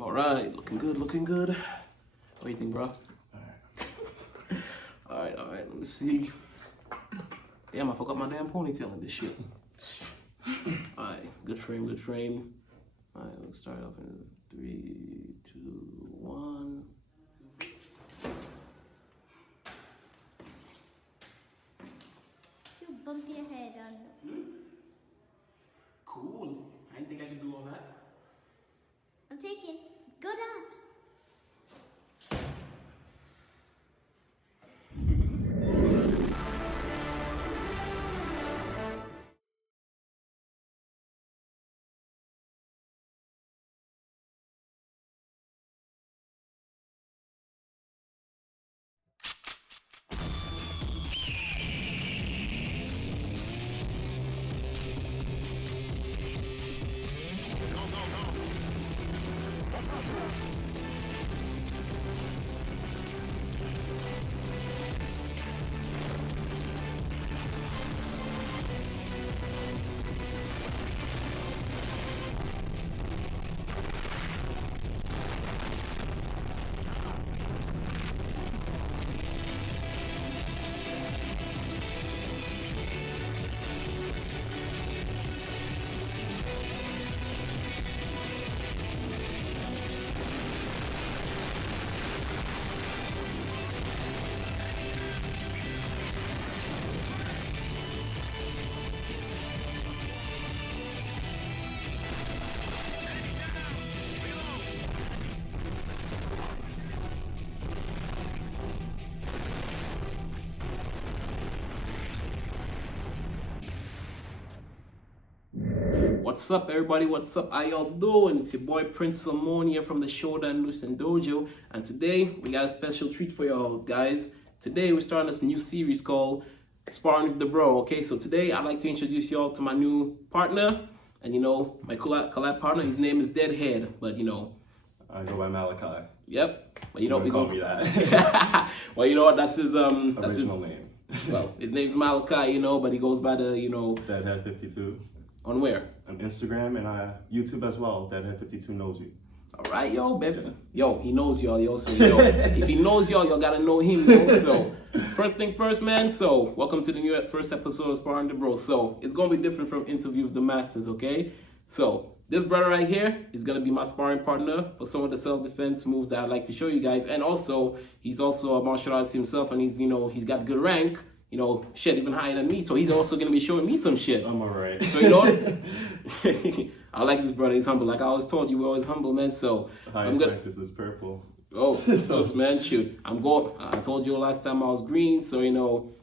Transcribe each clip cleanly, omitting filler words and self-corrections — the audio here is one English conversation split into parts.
All right, looking good, looking good. What do you think, bro? All right, let me see. Damn, I forgot my damn ponytail in this shit. All right, good frame, good frame. All right, let's start off in 3, 2, 1. You bump your head on. Cool. I didn't think I could do all that. I'm taking. Go down. What's up, everybody? What's up? How y'all doing? It's your boy Prince Samonia from the Shoulder and Loose and Dojo, and today we got a special treat for y'all, guys. Today we're starting this new series called Sparring with the Bro. Okay, so today I'd like to introduce y'all to my new partner, and my collab partner. His name is Deadhead, but I go by Malachi. Yep. But we call me that. Well, you know what? That's his Original name. Well, his name's Malachi, but he goes by the Deadhead52. On where? On Instagram and YouTube as well. Deadhead52 knows you. All right, yo, baby. Yeah. Yo, he knows y'all, yo. So, if he knows y'all gotta know him, yo. So, first thing first, man. So, welcome to the new first episode of Sparring the Bro. So, it's gonna be different from Interview with the Masters, okay? So, this brother right here is gonna be my sparring partner for some of the self-defense moves that I like to show you guys. And also, he's also a martial artist himself, and he's got good rank. Shit, even higher than me. So he's also gonna be showing me some shit. I'm alright. So I like this brother. He's humble. Like I always told you, we're always humble, man. So highest rank is this purple. Oh, close, man. Shoot, I told you last time I was green, so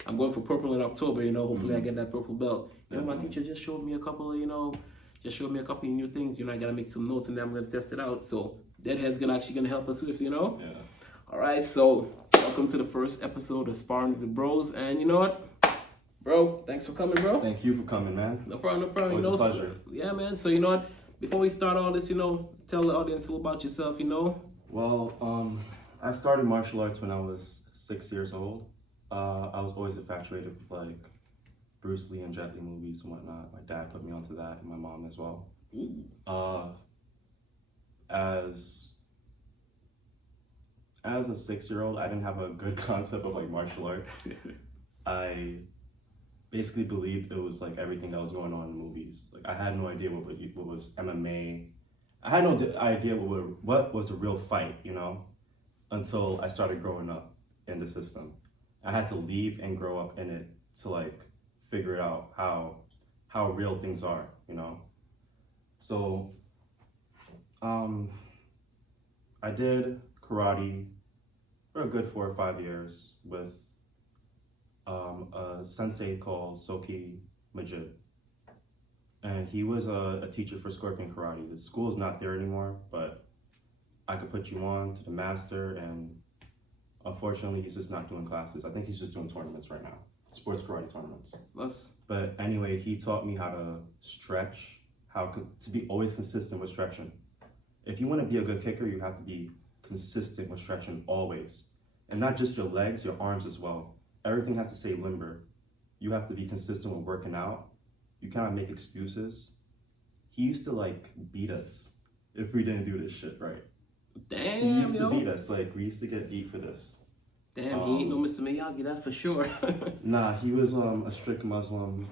I'm going for purple in October. Hopefully I get that purple belt. My teacher just showed me a couple of new things. I gotta make some notes and then I'm gonna test it out. So Deadhead's gonna help us with. Yeah. All right, so welcome to the first episode of Sparring with the Bros. And you know what, bro? Thanks for coming, bro. Thank you for coming, man. No problem, no problem. Always a pleasure. Yeah, man. So you know what? Before we start all this, tell the audience a little about yourself. Well, I started martial arts when I was 6 years old. I was always infatuated with like Bruce Lee and Jet Li movies and whatnot. My dad put me onto that, and my mom as well. As a 6-year-old, I didn't have a good concept of like martial arts. I basically believed it was like everything that was going on in movies. Like I had no idea what was MMA. I had no idea what was a real fight, until I started growing up in the system. I had to leave and grow up in it to like figure out how real things are, So, I did karate for a good 4 or 5 years with a sensei called Soki Majid. And he was a teacher for Scorpion Karate. The school is not there anymore, but I could put you on to the master, and unfortunately he's just not doing classes. I think he's just doing tournaments right now, sports karate tournaments. But anyway, he taught me how to stretch, to be always consistent with stretching. If you want to be a good kicker, you have to be consistent with stretching always. And not just your legs, your arms as well. Everything has to stay limber. You have to be consistent with working out. You cannot make excuses. He used to like beat us if we didn't do this shit right. Damn, He used to yo. beat us. Like, we used to get beat for this. Damn, he ain't no Mr. Miyagi, that's for sure. Nah, he was a strict Muslim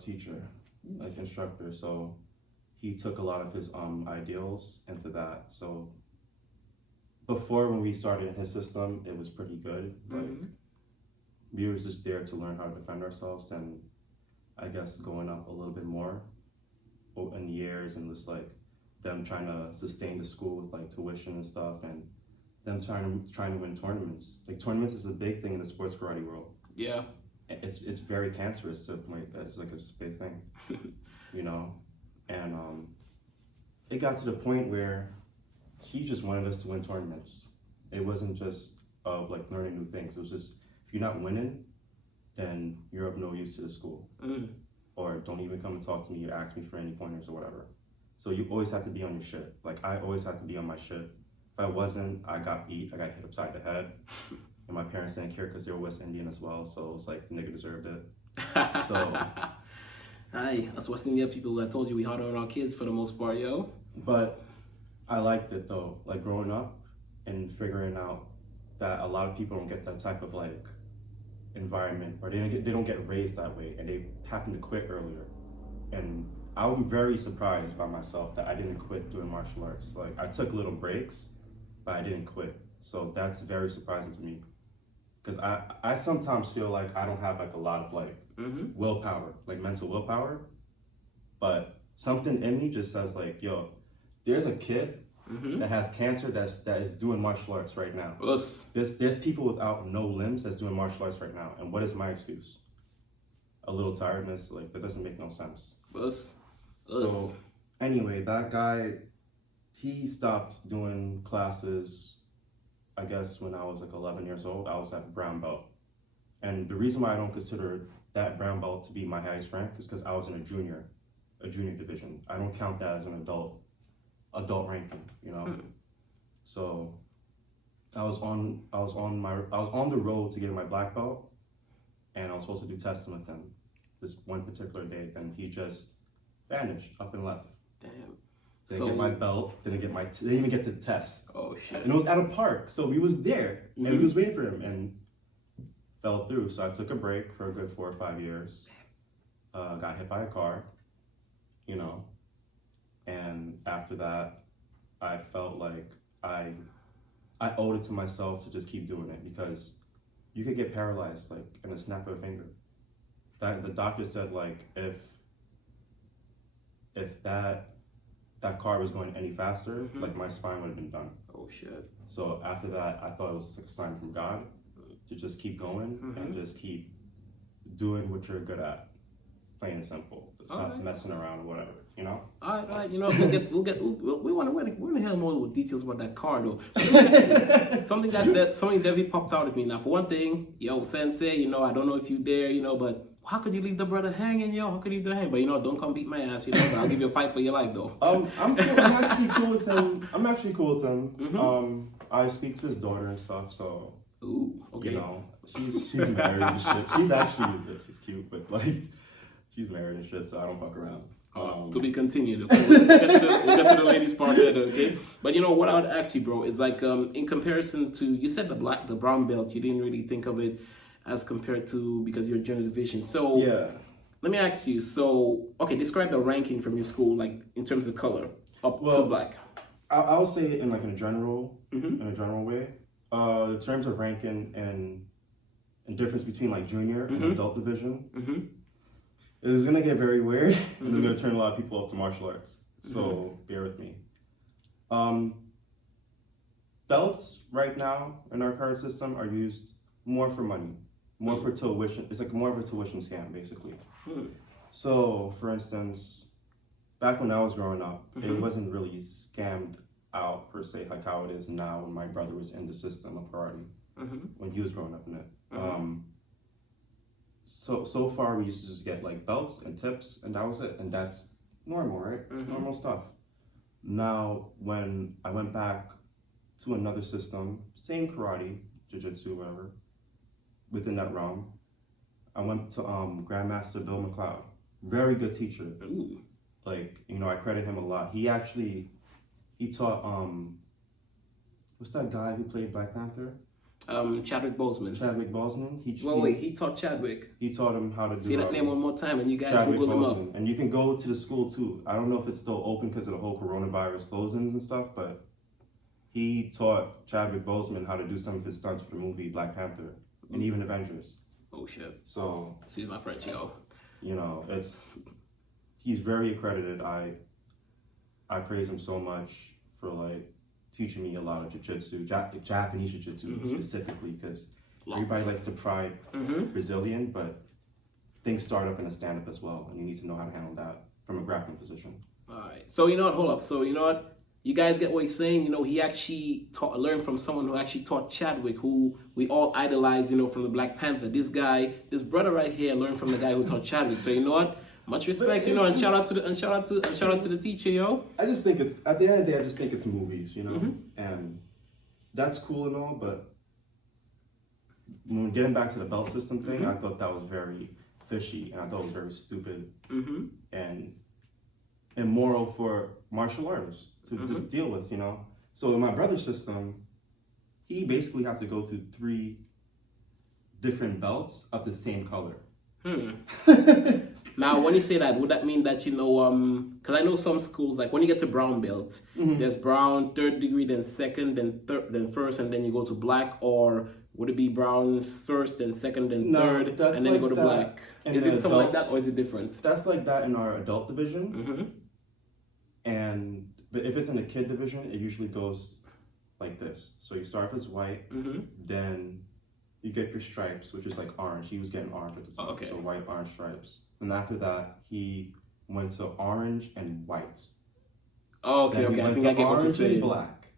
teacher, like instructor. So he took a lot of his ideals into that. So before, when we started in his system, it was pretty good. Like we was just there to learn how to defend ourselves, and I guess going up a little bit more in years, and just like them trying to sustain the school with like tuition and stuff, and them trying to win tournaments. Like tournaments is a big thing in the sports karate world. Yeah. It's very cancerous to the point that it's like a big thing, you know. And it got to the point where he just wanted us to win tournaments. It wasn't just of like learning new things. It was just, if you're not winning, then you're of no use to the school. Or don't even come and talk to me or ask me for any pointers or whatever. So you always have to be on your shit. Like I always have to be on my shit. If I wasn't, I got beat, I got hit upside the head. And my parents didn't care because they were West Indian as well. So it was like, nigga deserved it. So. Aye, that's West Indian people. I told you we harder on our kids for the most part, yo. But I liked it though, like growing up and figuring out that a lot of people don't get that type of like environment, or they don't get raised that way, and they happen to quit earlier. And I'm very surprised by myself that I didn't quit doing martial arts. Like I took little breaks, but I didn't quit. So that's very surprising to me, because I sometimes feel like I don't have like a lot of like willpower, like mental willpower, but something in me just says like, yo, there's a kid that has cancer that is doing martial arts right now. There's people without no limbs that's doing martial arts right now. And what is my excuse? A little tiredness, like that doesn't make no sense. So anyway, that guy, he stopped doing classes, I guess when I was like 11 years old. I was at brown belt. And the reason why I don't consider that brown belt to be my highest rank is because I was in a junior division. I don't count that as an adult ranking, you know. So I was on the road to get my black belt, and I was supposed to do testing with him this one particular day. Then he just vanished up and left. Damn. Didn't get my belt. Didn't even get to the test. Oh shit. And it was at a park, so we was there and we was waiting for him, and fell through. So I took a break for a good 4 or 5 years. Got hit by a car, you know. And after that, I felt like I owed it to myself to just keep doing it, because you could get paralyzed like in a snap of a finger. That the doctor said like if that car was going any faster, like my spine would have been done. Oh shit. So after that, I thought it was like a sign from God to just keep going and just keep doing what you're good at. Plain and simple. Stop messing around or whatever, you know? All right, you know, we want to hear more details about that car though. something that popped out at me. Now, for one thing, yo, Sensei, you know, I don't know if you there, you know, but how could you leave the brother hanging, yo? How could you leave the hang? But you know, don't come beat my ass, you know. I'll give you a fight for your life though. I'm actually cool with him. I'm actually cool with him. I speak to his daughter and stuff, so. Ooh, okay. You know, she's married and shit. She's cute, but like. She's married and shit, so I don't fuck around. To be continued. Okay? We'll get to the ladies part later, okay? But you know what I would ask you, bro, is like in comparison to, you said the brown belt, you didn't really think of it as compared to, because you're junior division. So yeah. Let me ask you. So okay, describe the ranking from your school, like in terms of color, up to black. I'll say it in like in a general way. The terms of ranking and difference between like junior and adult division. It's gonna get very weird, and it's gonna turn a lot of people up to martial arts. So bear with me. Belts right now in our current system are used more for money, more for tuition. It's like more of a tuition scam, basically. So, for instance, back when I was growing up, it wasn't really scammed out per se, like how it is now when my brother was in the system of karate, when he was growing up in it. So far we used to just get like belts and tips, and that was it, and that's normal, right? Normal stuff. Now when I went back to another system, same karate, jiu-jitsu, whatever, within that realm, I went to Grandmaster Bill McLeod. Very good teacher. Like, you know, I credit him a lot. He taught what's that guy who played Black Panther? Chadwick Boseman. Chadwick Boseman. He taught Chadwick. He taught him how to do. Say that name one more time, and you guys Chadwick Google him up. Boseman. And you can go to the school too. I don't know if it's still open because of the whole coronavirus closings and stuff, but he taught Chadwick Boseman how to do some of his stunts for the movie Black Panther and even Avengers. Oh shit. So Excuse my French, yo. you know, he's very accredited. I praise him so much for like teaching me a lot of jiu-jitsu, Japanese jiu-jitsu specifically, because everybody likes to pride Brazilian, but things start up in a stand-up as well, and you need to know how to handle that from a grappling position. All right. So you know what? Hold up. So you know what? You guys get what he's saying? You know, he actually learned from someone who actually taught Chadwick, who we all idolize, you know, from the Black Panther. This guy, this brother right here, learned from the guy who taught Chadwick. So you know what? Much respect, you know, and shout out to the teacher, yo. I just think it's at the end of the day, I just think it's movies, you know, and that's cool and all. But when getting back to the belt system thing, I thought that was very fishy, and I thought it was very stupid and immoral for martial artists to just deal with, you know. So in my brother's system, he basically had to go through 3 different belts of the same color. Now, when you say that, would that mean that, you know, because I know some schools, like when you get to brown belts, there's brown, 3rd degree, then 2nd, then 1st, and then you go to black, or would it be brown 1st, then 2nd, then 3rd, and then you go to black? Is it something like that, or is it different? That's like that in our adult division. But if it's in the kid division, it usually goes like this. So you start off as white, then you get your stripes, which is like orange. He was getting orange at the time, so white, orange stripes. And after that, he went to orange and white. Oh, okay, then I think I get what you're saying. And black.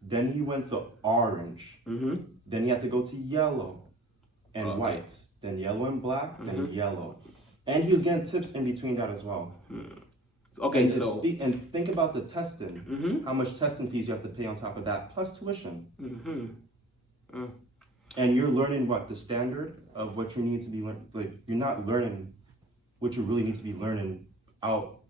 Then he went to orange. Then he had to go to yellow and white. Then yellow and black, then yellow. And he was getting tips in between that as well. Okay, and so... And think about the testing. How much testing fees you have to pay on top of that, plus tuition. And you're learning what? The standard of what you need to be learning. Like, you're not learning what you really need to be learning out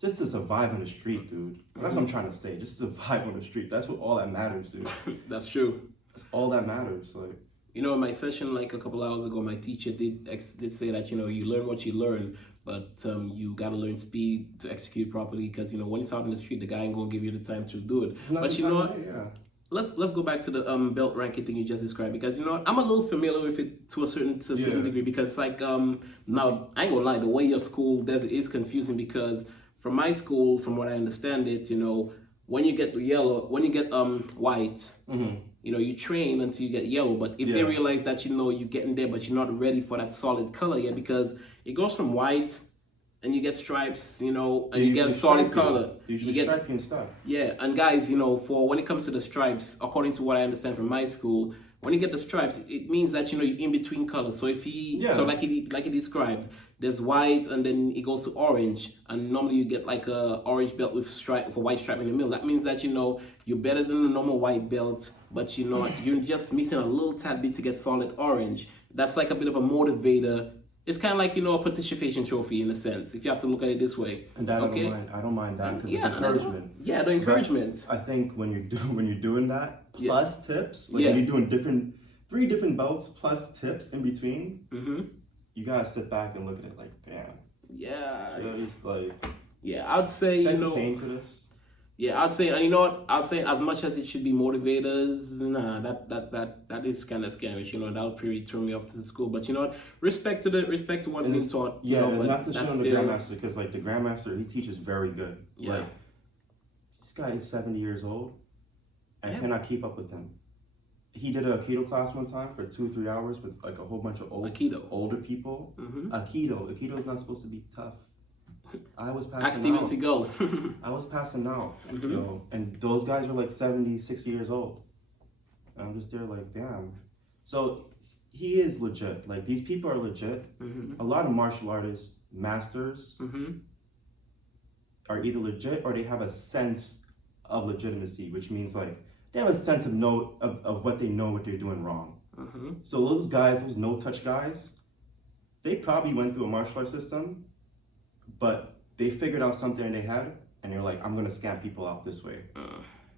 just to survive on the street, dude. That's what I'm trying to say. Just survive on the street. That's what all that matters, dude. That's true. That's all that matters. Like, you know, in my session like a couple hours ago, my teacher did say that, you know, you learn what you learn, but you gotta learn speed to execute properly, because, you know, when it's out in the street, the guy ain't gonna give you the time to do it. But you know what? Let's go back to the belt ranking thing you just described, because, you know, I'm a little familiar with it to a certain degree, because it's like now I ain't gonna lie, the way your school does it is confusing, because from my school, from what I understand it, you know, when you get white, you know, you train until you get yellow. But if they realize that, you know, you're getting there, but you're not ready for that solid color yet, because it goes from white, and you get stripes, you know, and you get a solid color. You get striping and stuff. Yeah, and guys, you know, for when it comes to the stripes, according to what I understand from my school, when you get the stripes, it means that, you know, you're in between colors. So if so like he described, there's white, and then it goes to orange, and normally you get like a orange belt with a white stripe in the middle. That means that, you know, you're better than the normal white belt, but, you know, you're just missing a little tad bit to get solid orange. That's like a bit of a motivator. It's kind of like, you know, a participation trophy in a sense, if you have to look at it this way. And that I don't mind that, because it's encouragement. The encouragement. But I think when you're doing that, plus tips, like when you're doing 3 different belts plus tips in between, you gotta sit back and look at it like, damn. Yeah. It's like, I'd say, you know, paying for this. Yeah, I'd say, and you know what? I'll say, as much as it should be motivators, nah, that is kind of scary. You know, that would pretty turn me off to the school. But you know what? Respect to what's being taught. Yeah, you know, not to shit on the grandmaster, because like the grandmaster, he teaches very good. Yeah. Like, this guy is 70 years old. I cannot keep up with him. He did a Aikido class one time for 2 or 3 hours with like a whole bunch of older people. Aikido is not supposed to be tough. I was passing out. Ask Steven Seagal. I was passing out, you know, and those guys were like 70, 60 years old. And I'm just there like, damn. So he is legit. Like, these people are legit. A lot of martial artists, masters, are either legit or they have a sense of legitimacy, which means like they have a sense of what they know, what they're doing wrong. So those guys, those no-touch guys, they probably went through a martial arts system, but they figured out something in their head, and they're like, I'm gonna scam people out this way.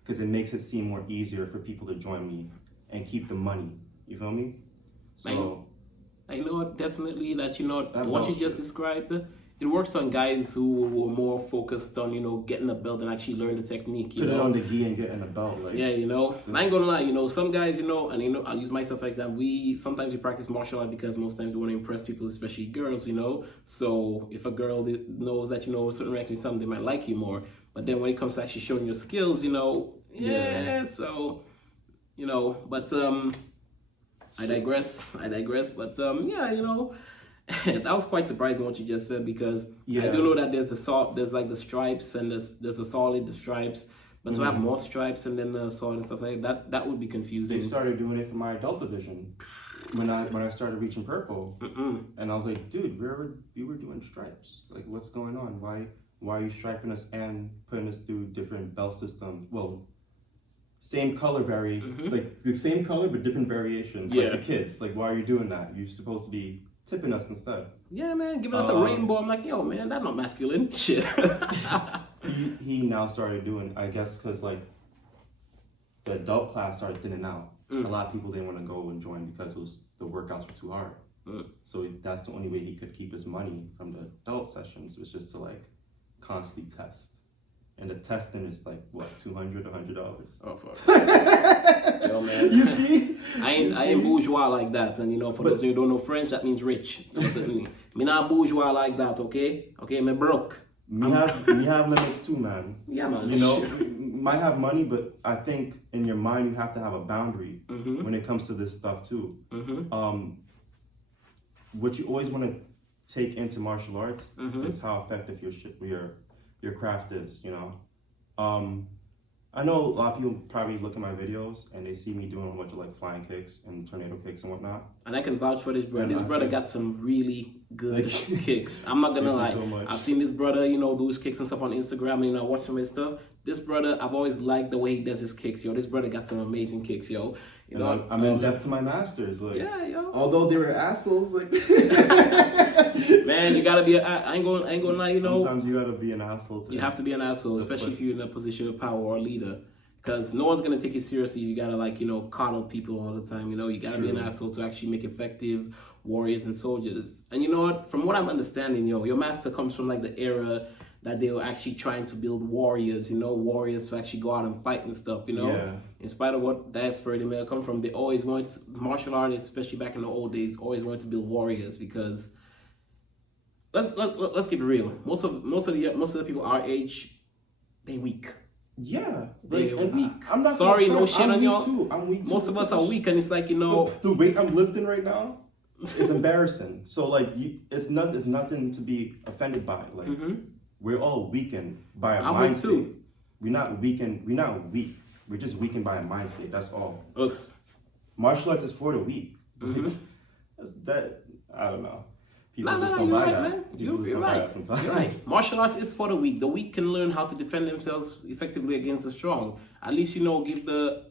because it makes it seem more easier for people to join me and keep the money. You feel me? So I know definitely that That what you belt just shit. described. It works on guys who were more focused on getting a belt and actually learn the technique. put it on the gi and get in the belt. Like, Yeah, I ain't gonna lie, some guys, and I'll use myself as example. Sometimes we practice martial art because most times we want to impress people, especially girls, So if a girl knows that, a certain reaction to something, they might like you more. But then when it comes to actually showing your skills, so, but I digress, but that was quite surprising what you just said, because I do know that there's like the stripes, and there's the solid, the stripes, but to have more stripes and then the solid and stuff like that would be confusing. They started doing it for my adult division when I started reaching purple, and I was like, dude, we were doing stripes. Like, what's going on? Why are you striping us and putting us through different belt systems? Well, same color variation, like the same color but different variations. Like the kids, like, why are you doing that? You're supposed to be tipping us instead. Yeah, man, giving us a rainbow. I'm like, yo, man, that's not masculine. Shit. he now started doing, I guess, because like the adult class started thinning out. A lot of people didn't want to go and join because the workouts were too hard. So that's the only way he could keep his money from the adult sessions, was just to like constantly test. And the testing is like what, $200, $100. Oh fuck. Yo, man. You see? I ain't bourgeois like that, and for those of you who don't know French, that means rich. Me not bourgeois like that, okay? Okay, me broke. We have limits too, man. Yeah, man. You might have money, but I think in your mind you have to have a boundary when it comes to this stuff too. What you always want to take into martial arts is how effective your craft is. I know a lot of people probably look at my videos and they see me doing a bunch of like flying kicks and tornado kicks and whatnot. And I can vouch for this brother. This brother got some really good kicks. I'm not gonna lie. So much. I've seen this brother, do his kicks and stuff on Instagram, and I watch him and stuff. This brother, I've always liked the way he does his kicks, yo. This brother got some amazing kicks, yo. I'm in depth to my masters, like. Yeah, yo. Although they were assholes, like. Man, you gotta be. I ain't gonna lie, Sometimes you gotta be an asshole. You have to be an asshole, especially if you're in a position of power or a leader. Because no one's gonna take you seriously. You gotta coddle people all the time. You gotta be an asshole to actually make effective warriors and soldiers. And you know what? From what I'm understanding, your master comes from like the era that they were actually trying to build warriors. Warriors to actually go out and fight and stuff. Yeah. In spite of what that spirit may come from, they always wanted martial artists, especially back in the old days, always wanted to build warriors because. Let's keep it real. Most of the people our age, they weak. Yeah, They're weak. I'm not sorry, no shit on y'all. Too. I'm weak too. Most of us are weak, and it's like the weight I'm lifting right now is embarrassing. So like, it's nothing to be offended by. Like we're all weakened by a mind state. Too. We're not weakened. We're not weak. We're just weakened by a mind state. That's all. Us. Martial arts is for the weak. That I don't know. People just don't you're buy right, that. man. People just You're don't buy right. that sometimes. You're right. Martial arts is for the weak. The weak can learn how to defend themselves effectively against the strong. At least give the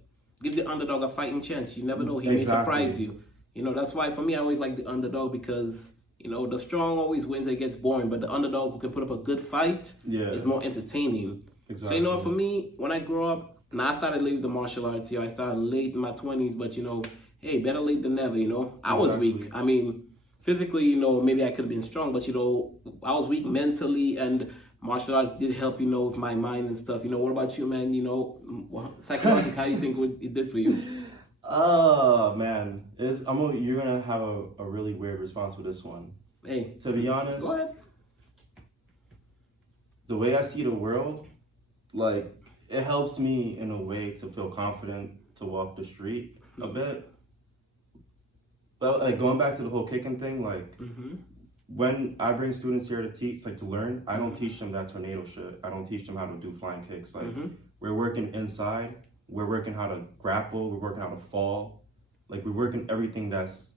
underdog a fighting chance. You never know, he may surprise you. That's why for me I always like the underdog, because the strong always wins. It gets boring, but the underdog who can put up a good fight is more entertaining. Exactly. So for me, when I grew up, I started leaving the martial arts. I started late in my 20s, but hey, better late than never. I was weak. I mean, physically, maybe I could have been strong, but I was weak mentally, and martial arts did help, with my mind and stuff. What about you, man? Psychologically, how do you think it did for you? Oh man, you're gonna have a really weird response for this one. Hey, to be honest, go ahead. The way I see the world, like, it helps me in a way to feel confident to walk the street a bit. But like, going back to the whole kicking thing, like when I bring students here to teach, like to learn, I don't teach them that tornado shit. I don't teach them how to do flying kicks. Like we're working inside, we're working how to grapple, we're working how to fall. Like we're working everything that's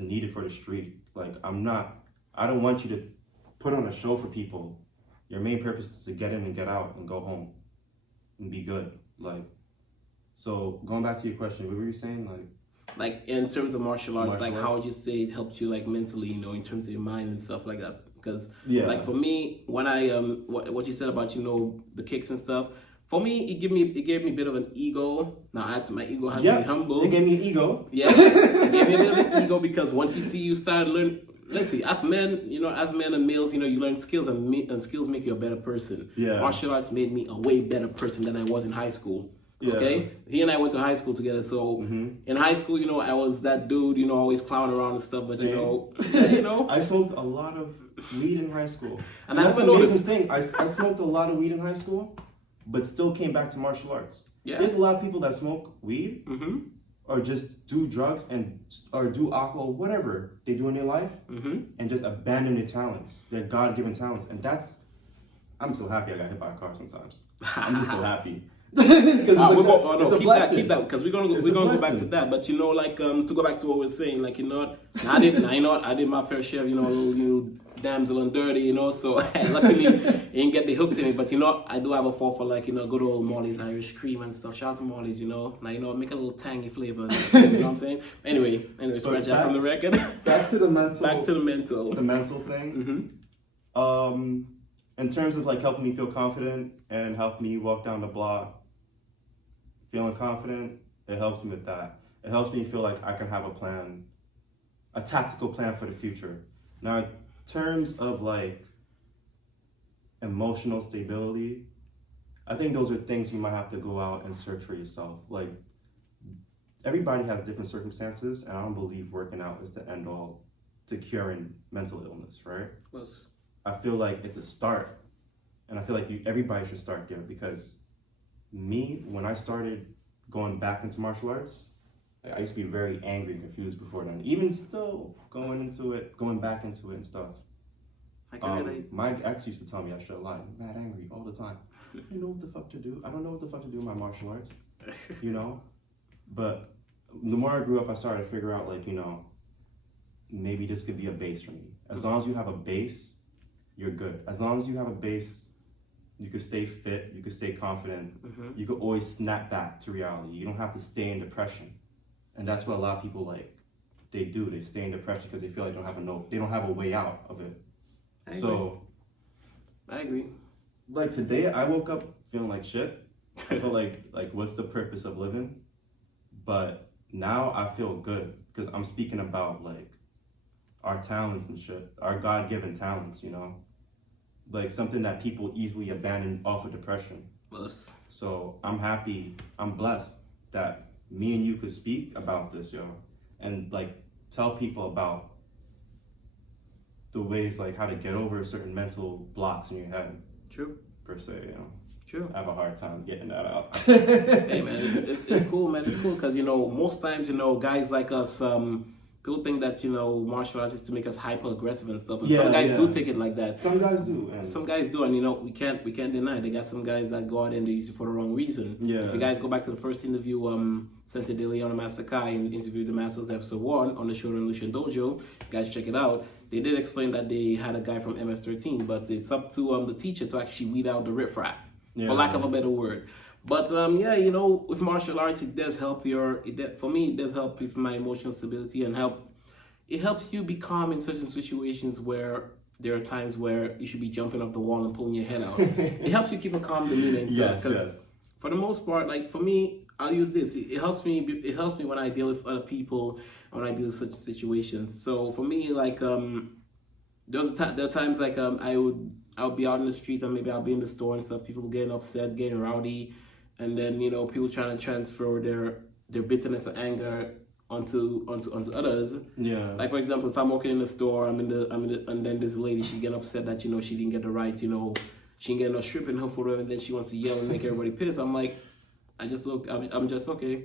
needed for the street. Like I don't want you to put on a show for people. Your main purpose is to get in and get out and go home and be good. Like, so going back to your question, what were you saying? Like in terms of martial arts, how would you say it helps you like mentally, in terms of your mind and stuff like that? Because like for me, when I what you said about the kicks and stuff, For me, it gave me a bit of an ego. Now, my ego has to Yeah, be humble. it gave me an ego. Yeah, it gave me a bit of an ego because once you start learning. Let's see, as men, as men and males, you learn skills and skills make you a better person. Yeah. Martial arts made me a way better person than I was in high school. Yeah. Okay? He and I went to high school together. So in high school, I was that dude, always clowning around and stuff. But, I smoked a lot of weed in high school. And that's I the never amazing noticed. thing. I smoked a lot of weed in high school, but still came back to martial arts. Yeah. There's a lot of people that smoke weed Mm-hmm. or just do drugs or do alcohol, whatever they do in their life, and just abandon their talents, their God-given talents. And I'm so happy I got hit by a car sometimes. I'm just so happy. Because keep that because we're gonna go back to that. But to go back to what we're saying, I did my fair share of little damsel and dirty, so luckily it didn't get the hook to me. But I do have a fall for good old Molly's Irish cream and stuff. Shout out to Molly's, make a little tangy flavor. You know what I'm saying? Anyway, scratch that from the record. Back to the mental. Back to the mental. The mental thing. In terms of helping me feel confident and help me walk down the block feeling confident, it helps me with that. It helps me feel like I can have a plan, a tactical plan for the future. Now, in terms of emotional stability, I think those are things you might have to go out and search for yourself. Everybody has different circumstances, and I don't believe working out is the end all to curing mental illness, right? Yes. I feel like it's a start, and I feel like everybody should start there because when I started going back into martial arts, I used to be very angry and confused before then. Even still going back into it and stuff. I can relate. My ex used to tell me I should lie. I'm mad angry all the time. I don't know what the fuck to do. I don't know what the fuck to do in my martial arts, But the more I grew up, I started to figure out maybe this could be a base for me. As long as you have a base, you're good. As long as you have a base, you could stay fit, you could stay confident, you could always snap back to reality. You don't have to stay in depression. And that's what a lot of people they do. They stay in depression because they feel like they don't have a way out of it. I agree. Today, I woke up feeling like shit. I feel like what's the purpose of living? But now I feel good because I'm speaking about our talents and shit, our God-given talents, something that people easily abandon off of depression. Yes. So I'm happy, I'm blessed that me and you could speak about this, and tell people about the ways how to get over certain mental blocks in your head. True. Per se, True. I have a hard time getting that out. Hey man, it's cool, man. It's cool because most times guys like us, people think that martial arts is to make us hyper aggressive and stuff, and some guys do take it like that. Some guys do, and some guys do, and we can't deny they got some guys that go out and they use it for the wrong reason. Yeah. If you guys go back to the first interview, Sensei De Leon and Master Kai interviewed the Masters episode 1 on the Shorin Lucian Dojo. You guys check it out. They did explain that they had a guy from MS-13, but it's up to the teacher to actually weed out the riffraff, for lack of a better word. But with martial arts, it does help for me, it does help with my emotional stability and it helps you be calm in certain situations where there are times where you should be jumping off the wall and pulling your head out. It helps you keep a calm demeanor inside. Yes. For the most part, for me, I'll use this. It helps me when I deal with other people, when I deal with such situations. So for me, there are times I'll be out in the streets and maybe I'll be in the store and stuff. People getting upset, getting rowdy, and then people trying to transfer their bitterness and anger onto others. Yeah. For example, if I'm working in the store, and then this lady, she get upset that she didn't get the right, she didn't get no strip in her photo, and then she wants to yell and make everybody pissed. I'm like, I'm just okay,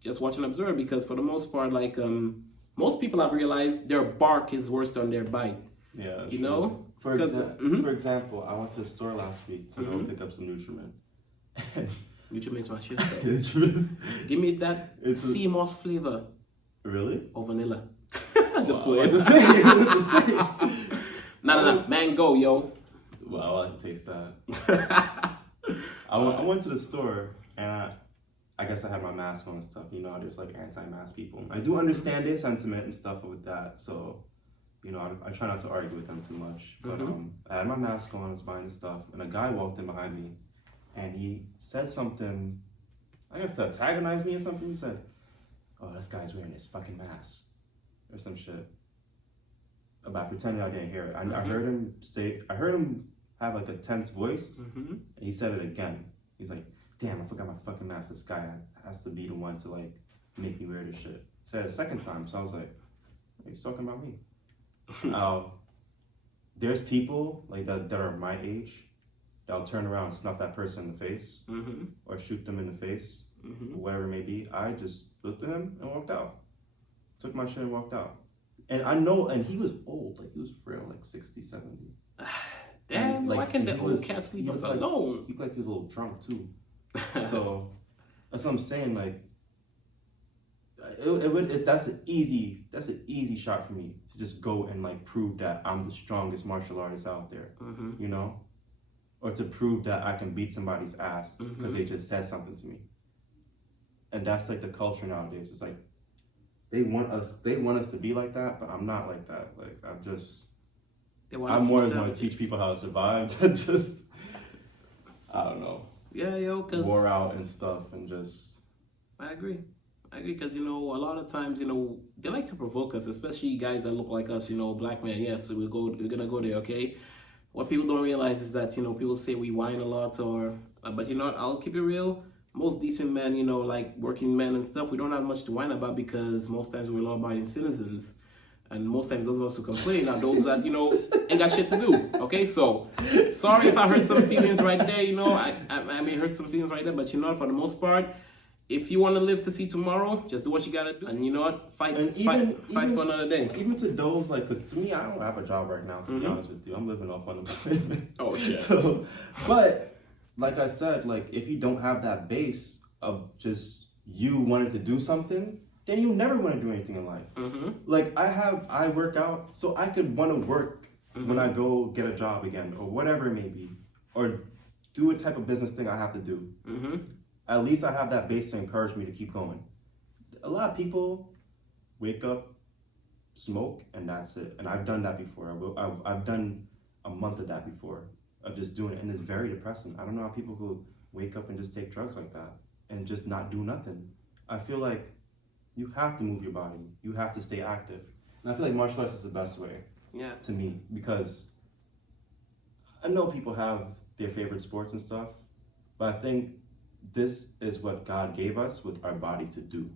just watch and observe, because for the most part, most people have realized their bark is worse than their bite. Yeah. For example, I went to the store last week to go pick up some Nutriment. Nutriment's my shit. Give me that sea moss flavor. Really? Or vanilla. Just playing. The same. Nah. Mango, yo. Well, I like to taste that. I went to the store and I guess I had my mask on and stuff. There's anti-mask people. I do understand their sentiment and stuff with that, so I try not to argue with them too much. But I had my mask on, I was buying the stuff, and a guy walked in behind me, and he said something, I guess to antagonize me or something. He said, "Oh, this guy's wearing his fucking mask," or some shit. About pretending I didn't hear it. I heard him say, I heard him have like a tense voice, and he said it again. He's like, "Damn, I forgot my fucking mask. This guy has to be the one to like make me wear this shit." He said it a second time, so I was like, he's talking about me. There's people like that are my age that'll turn around and snuff that person in the face, or shoot them in the face, or whatever it may be. I just looked at him and walked out. Took my shit and walked out. And I know, and he was old, like he was frail, like 60, 70. Damn, and, like, why can't the he old was- cat sleep he was alone? He looked like he was a little drunk too. So that's what I'm saying. Like, that's an easy shot for me to just go and like prove that I'm the strongest martial artist out there, you know, or to prove that I can beat somebody's ass because they just said something to me. And that's like the culture nowadays. It's like they want us to be like that, but I'm not like that. Like I'm more than want to teach people how to survive than just, I don't know. Yeah, yo, cause wore out and stuff, and just. I agree, because you know a lot of times they like to provoke us, especially guys that look like us. Black men. Yeah, so we're gonna go there. Okay. What people don't realize is that people say we whine a lot, but you know what? I'll keep it real. Most decent men, like working men and stuff, we don't have much to whine about because most times we're law-abiding citizens. And most times those of us who complain are those that, ain't got shit to do. Okay, so sorry if I hurt some feelings right there, I may hurt some feelings right there, but for the most part, if you want to live to see tomorrow, just do what you gotta do. And you know what? Fight for another day. Even to those, like, because to me, I don't have a job right now, to be honest with you. I'm living off unemployment. Oh, shit. So, but like I said, like, if you don't have that base of just you wanting to do something, then you never want to do anything in life. Like, I work out so I could want to work when I go get a job again, or whatever it may be, or do a type of business thing I have to do. At least I have that base to encourage me to keep going. A lot of people wake up, smoke, and that's it. And I've done that before. I've done a month of that before, of just doing it, and it's very depressing. I don't know how people who wake up and just take drugs like that and just not do nothing. I feel like you have to move your body. You have to stay active. And I feel like martial arts is the best way, to me, because I know people have their favorite sports and stuff, but I think this is what God gave us with our body to do,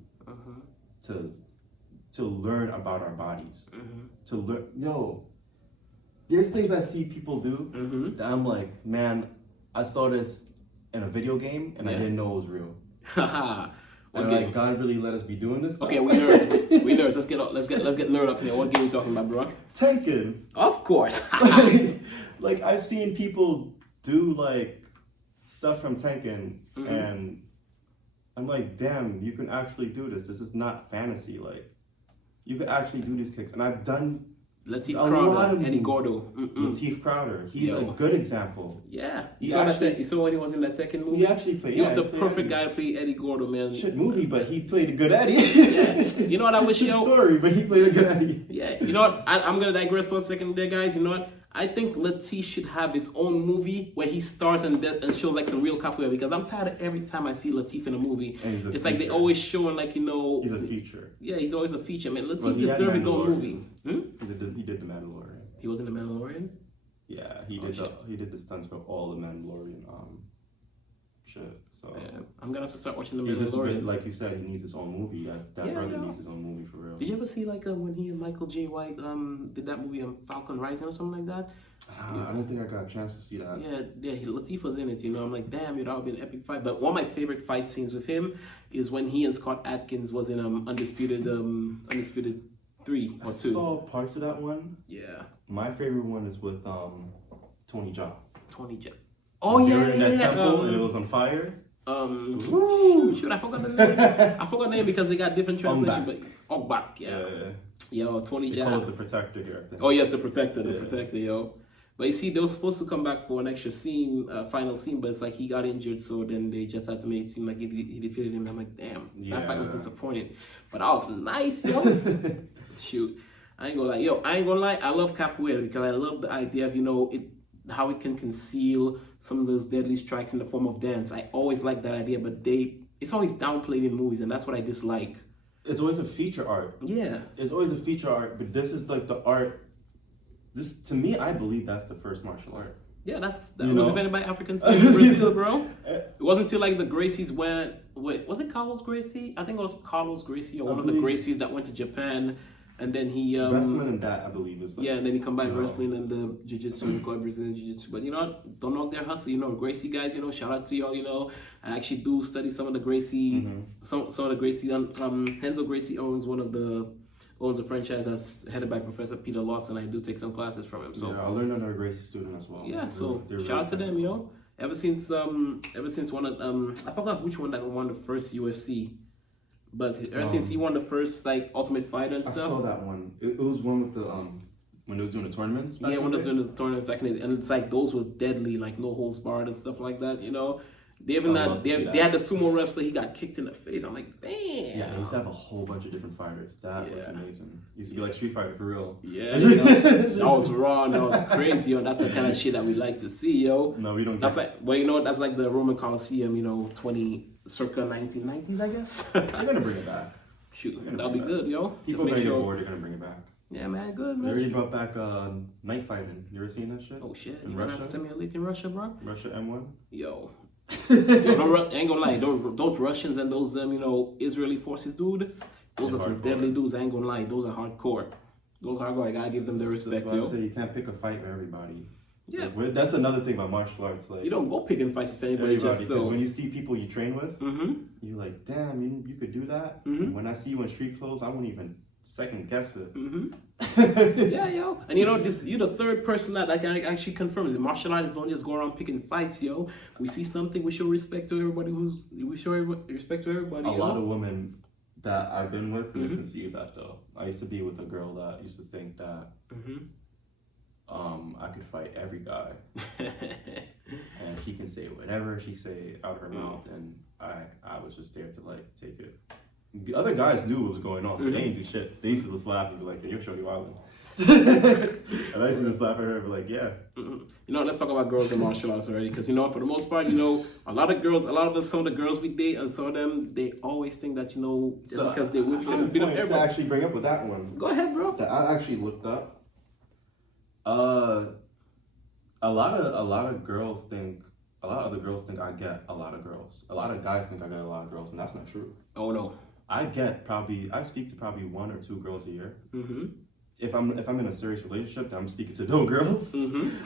to learn about our bodies, to learn. There's things I see people do that I'm like, man, I saw this in a video game and I didn't know it was real. And like, God really let us be doing this stuff? Okay, we nerds. Let's get nerd up here. What game are you talking about, bro? Tekken. Of course. Like I've seen people do like stuff from Tekken, and I'm like, damn, you can actually do this. This is not fantasy. Like, you can actually do these kicks, and I've done. Lateef Crowder, Eddie Gordo. Lateef Crowder, he's a good example. Yeah, you saw when he was in that Tekken movie. He actually played. He was the perfect guy to play Eddie Gordo, man. Shit movie, but he played a good Eddie. You know what I wish? Story, but he played a good Eddie. Yeah, you know what? I'm gonna digress for a second there, guys. You know what? I think Lateef should have his own movie where he starts and shows like some real capoeira, because I'm tired of every time I see Lateef in a movie. It's like they always showing like He's a feature. Yeah, he's always a feature, man. Lateef deserves his own movie. He did the Mandalorian. He was in the Mandalorian. Yeah, he did the stunts for all the Mandalorian shit. So yeah, I'm gonna have to start watching the Mandalorian. Mandalorian. Like you said, he needs his own movie. That brother needs his own movie for real. Did you ever see like when he and Michael J. White did that movie Falcon Rising or something like that? I don't think I got a chance to see that. Yeah, Lateef was in it. I'm like, damn, that would be an epic fight. But one of my favorite fight scenes with him is when he and Scott Adkins was in Undisputed 3 or 2. I saw parts of that one. Yeah. My favorite one is with Tony Jaa. Tony Jaa. Oh yeah, they were in that temple and it was on fire. Shoot, I forgot the name. I forgot the name because they got different translations. But Ogbak, yeah. Yo, Tony Jaa. They call it the Protector here, I think. Oh yes, the Protector, yo. But you see, they were supposed to come back for an extra scene, final scene, but it's like he got injured, so then they just had to make it seem like he defeated him. I'm like, damn, that fight was disappointing. But that was nice, yo. Shoot. I ain't gonna lie, I love capoeira because I love the idea of, how it can conceal some of those deadly strikes in the form of dance. I always like that idea, but it's always downplayed in movies, and that's what I dislike. It's always a feature art. Yeah. It's always a feature art, but this is like the art. This, to me, I believe that's the first martial art. Yeah, that was invented by African slaves in Brazil, bro. It wasn't until like the Gracies went. Wait, was it Carlos Gracie? I think it was Carlos Gracie or one of the Gracies that went to Japan, and then he wrestling and that I believe is like, and then he combined wrestling and the jiu-jitsu and called Brazilian jiu-jitsu. But you know, don't knock their hustle. You know, Gracie guys. You know, shout out to y'all. You know, I actually do study some of the Gracie, some of the Gracie. Henzo Gracie owns a franchise that's headed by Professor Peter Lawson. I do take some classes from him. So yeah, I learned under a Gracie student as well. Yeah, so shout out to them, yo. Ever since one of I forgot which one that won the first UFC, but ever since he won the first like Ultimate Fighter and stuff. I saw that one. It was one with the when it was doing the tournaments. Yeah, when it was doing the tournaments back in the day, and it's like those were deadly, like no holds barred and stuff like that. You know, they even they had the sumo wrestler. He got kicked in the face. I'm like, damn. Yeah, they used to have a whole bunch of different fighters. That was amazing. It used to be like Street Fighter for real. Yeah, you know, that was raw. That was crazy, yo. That's the kind of shit that we like to see, yo. No, we don't. That's like, well, you know, that's like the Roman Coliseum, you know, circa 1990s, I guess. They're gonna bring it back. Shoot, that'll be good, yo. People may get bored. They're gonna bring it back. Yeah, man, good, man. They already brought back night fighting. You ever seen that shit? Oh shit, in you Russia? gonna have to send me a link in Russia, bro? Russia M1. Yo. Yo, ain't gonna lie, those Russians and those you know, Israeli forces, dude. Those are some deadly dudes. I ain't gonna lie, those are hardcore. Those are hardcore. I gotta give them the respect, That's why yo. I say you can't pick a fight for everybody. Yeah, like, that's another thing about martial arts. Like you don't go picking fights with anybody just so. When you see people you train with, you're like, damn, you could do that. When I see you in street clothes, I won't even second guess it. Yeah, yo. And you know, you're the third person that can actually confirm is martial artists don't just go around picking fights, yo. We see something, we show respect to everybody respect to everybody. A lot of women that I've been with misconceive that though. I used to be with a girl that used to think that I could fight every guy. And she can say whatever she say out her mouth, and I was just there to like take it. The other guys knew what was going on, so they didn't do shit. They used to just laugh and be like, "Hey, you're Shorty Wildin'." And I used to just laugh at her and be like, "Yeah." You know, let's talk about girls in martial arts already, because you know, for the most part, you know, some of the girls we date, and some of them, they always think that, you know, because they would beat up everybody. To actually bring up with that one. Go ahead, bro. That I actually looked up. A lot of other girls think I get a lot of girls. A lot of guys think I get a lot of girls, and that's not true. Oh no. I speak to probably 1 or 2 girls a year. If I'm in a serious relationship, then I'm speaking to no girls.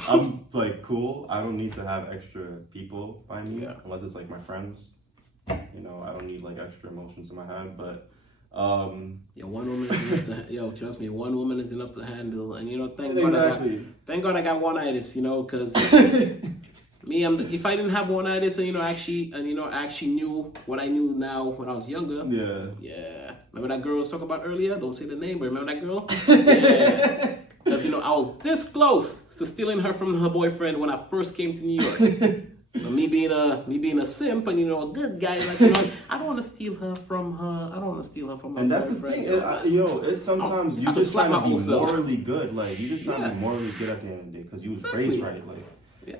I'm like cool. I don't need to have extra people by me unless it's like my friends. You know, I don't need like extra emotions in my head. But one woman is enough to trust me, one woman is enough to handle. And you know, thank God I got one-itis, you know, because me, if I didn't have one-itis, and I actually knew what I knew now when I was younger. Yeah. Remember that girl I was talking about earlier? Don't say the name, but remember that girl? Yeah. Because I was this close to stealing her from her boyfriend when I first came to New York. Me being a simp and a good guy, like I don't want to steal her from her. I don't want to steal her from my boyfriend. That's the thing. It's sometimes you just trying to be morally good. Like you just trying to be morally good at the end of the day because you was raised right. Like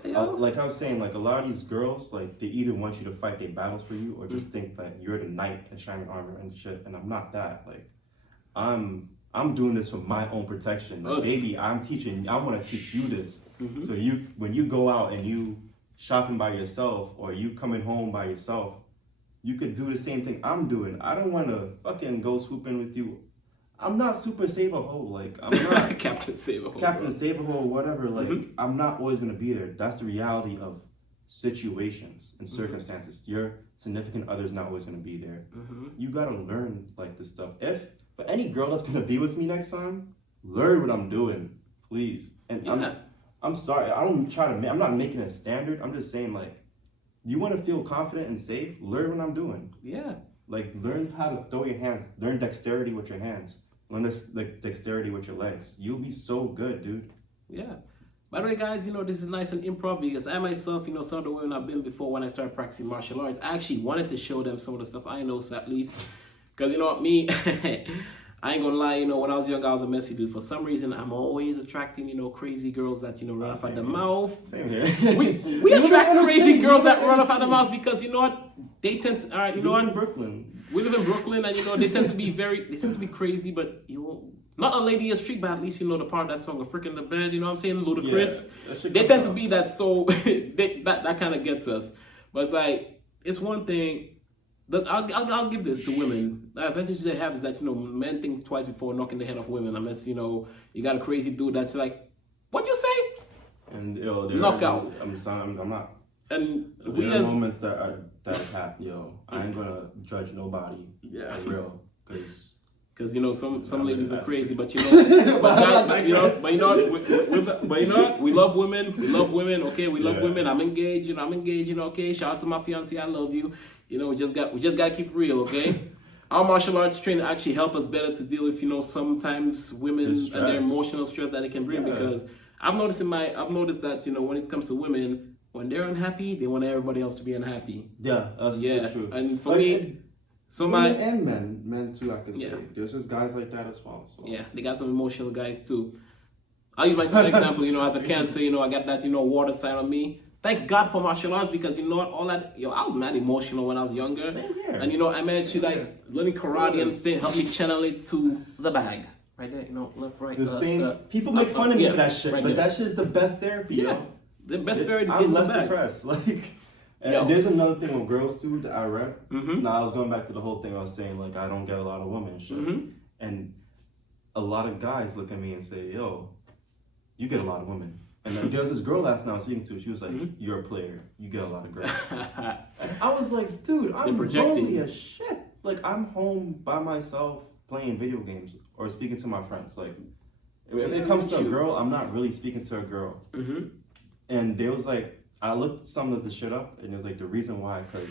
like I was saying, like a lot of these girls, like they either want you to fight their battles for you or just think that you're the knight in shining armor and shit. And I'm not that. Like I'm doing this for my own protection. Like, baby, I want to teach you this. So when you go out and you shopping by yourself or you coming home by yourself, you could do the same thing I'm doing. I don't want to fucking go swooping with you. I'm not Super Save a Hole. Like, I'm not Captain Save a Hole. Captain Save a Hole, whatever. Like, I'm not always going to be there. That's the reality of situations and circumstances. Your significant other's not always going to be there. You got to learn, like, this stuff. If, for any girl that's going to be with me next time, learn what I'm doing, please. And I'm sorry. I'm not making a standard. I'm just saying, like, you want to feel confident and safe, learn what I'm doing. Yeah. Like, learn how to throw your hands. Learn dexterity with your hands. Learn dexterity with your legs. You'll be so good, dude. Yeah. By the way, guys, this is nice and improv because I myself, some of the women I've been before when I started practicing martial arts, I actually wanted to show them some of the stuff I know, so at least, because me, I ain't gonna lie, you know, when I was young, I was a messy dude. For some reason, I'm always attracting, you know, crazy girls that, you know, run off at the mouth. Same here. We attract crazy girls that run off at the mouth because, you know what, they tend to, all right, you know what? in Brooklyn. We live in Brooklyn, and, you know, they tend to be crazy, but you won't. Not a lady in the street, but at least you know the part of that song, "A Frick in the Bed." You know what I'm saying? Ludacris. Yeah, they tend to be that, so that kind of gets us. But it's like it's one thing. That I'll give this to women. The advantage they have is that, you know, men think twice before knocking the head off women, unless, you know, you got a crazy dude that's like, "What you say?" And knockout. I'm not. And There are moments that happen. I ain't gonna judge nobody. Yeah, for real, because you know some ladies are crazy, but you know, but you know what? We love women. We love women. Okay, we love women. I'm engaged. You know. Okay, shout out to my fiance. I love you. You know, we just gotta keep it real. Okay. Our martial arts training actually help us better to deal with, you know, sometimes women and their emotional stress that it can bring. Because I've noticed that, you know, when it comes to women, when they're unhappy, they want everybody else to be unhappy. Yeah, that's true. And for me. So women and men too, I could say. Yeah. There's just guys like that as well. So. Yeah, they got some emotional guys too. I'll use myself as an example, you know, as a Cancer, you know, I got that, you know, water side on me. Thank God for martial arts, because you know what, all that, I was mad emotional when I was younger. Same here. And you know, I managed to like learning karate and thing help me channel it to the bag. Right there, you know, left, right. The same. People make fun of me for that shit, right but there. that shit's the best therapy, yo. The best therapy is I'm getting the less bag. depressed, like. And there's another thing with girls too that I read. Mm-hmm. Now I was going back to the whole thing I was saying, like I don't get a lot of women and shit. Mm-hmm. And a lot of guys look at me and say, "Yo, you get a lot of women." And then there was this girl last night I was speaking to. She was like, "You're a player. You get a lot of girls." And I was like, "Dude, I'm lonely as shit. Like I'm home by myself playing video games or speaking to my friends. Like if it comes to a girl, I'm not really speaking to a girl." Mm-hmm. And there was like. I looked some of the shit up, and it was like the reason why, because